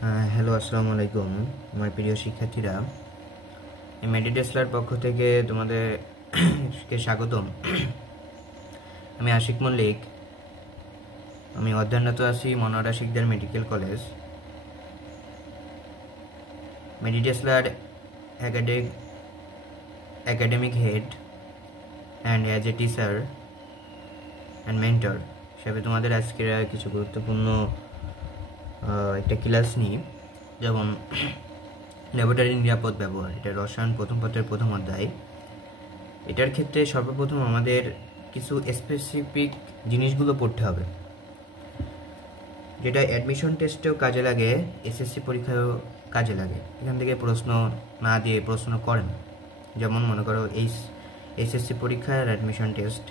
Hello, আসসালামু আলাইকুম আমার প্রিয় শিক্ষার্থীরা। মেডিটেসলার পক্ষ থেকে তোমাদেরকে স্বাগতম। আমি আশিক মল্লিক। আমি অধ্যয়নরত আছি মনোয়ারা শিকদার মেডিকেল কলেজ, মেডিটেসলার academic head and as a teacher and mentor হিসাবে তোমাদের আজকের কিছু গুরুত্বপূর্ণ একটা ক্লাস নিই। যেমন ল্যাবরেটরি নিরাপদ ব্যবহার, এটা রসায়ন প্রথম পত্রের প্রথম অধ্যায়। এটার ক্ষেত্রে সর্বপ্রথম আমাদের কিছু স্পেসিফিক জিনিসগুলো পড়তে হবে, যেটা অ্যাডমিশন টেস্টেও কাজে লাগে, এসএসসি পরীক্ষায়ও কাজে লাগে। এখান থেকে প্রশ্ন না দিয়ে প্রশ্ন করেন। যেমন মনে করো এসএসসি পরীক্ষা আর অ্যাডমিশন টেস্ট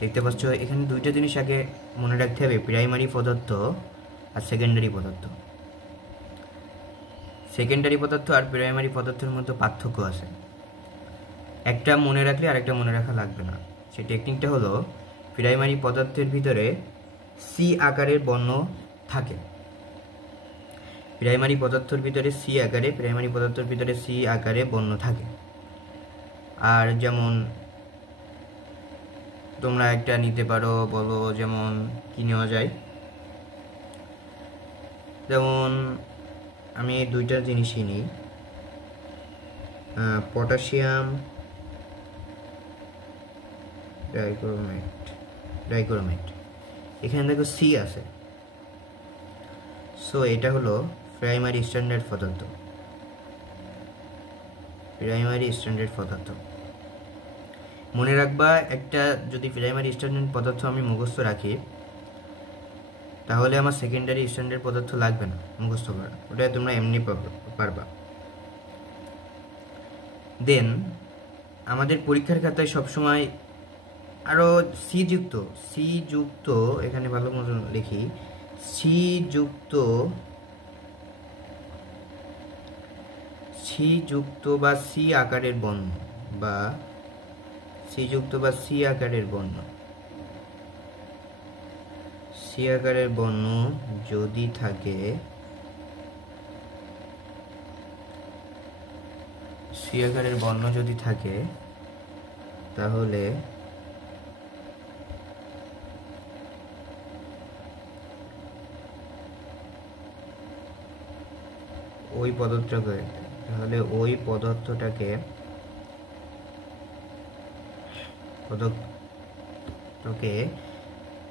দেখতে পাচ্ছ, এখানে দুইটা জিনিস আগে মনে রাখতে হবে, প্রাইমারি পদার্থ আর সেকেন্ডারি পদার্থ। সেকেন্ডারি পদার্থ আর প্রাইমারি পদার্থের মধ্যে পার্থক্য আছে, একটা মনে রাখলে আরেকটা মনে রাখা লাগবে না। সেই টেকনিকটা হলো, প্রাইমারি পদার্থের ভিতরে সি আকারের বর্ণ থাকে। প্রাইমারি পদার্থের ভিতরে সি আকারে বর্ণ থাকে। আর যেমন তোমরা একটা নিতে পারো, বলো যেমন কি নেওয়া যায়। যেমন আমি দুইটা জিনিসই নিই, পটাশিয়াম ডাইক্রোমেট। এখানে দেখো সি আছে, সো এটা হলো প্রাইমারি স্ট্যান্ডার্ড পদার্থ। মনে রাখবা, একটা যদি প্রাইমারি স্ট্যান্ডার্ড পদার্থ আমি মুখস্থ রাখি, তাহলে আমার সেকেন্ডারি স্ট্যান্ডার্ড পদার্থ লাগবে না মুখস্থ করা, ওটা তোমরা এমনি পারবা। দেন আমাদের পরীক্ষার খাতায় সবসময় আরও সি যুক্ত, এখানে ভালো মতন লিখি, সি যুক্ত বা সি আকারের বর্ণ বা সি আকারের বর্ণ যদি থাকে, তাহলে ওই পদার্থটাকে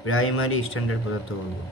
প্রাইমারি স্ট্যান্ডার্ড পদার্থ বলবো।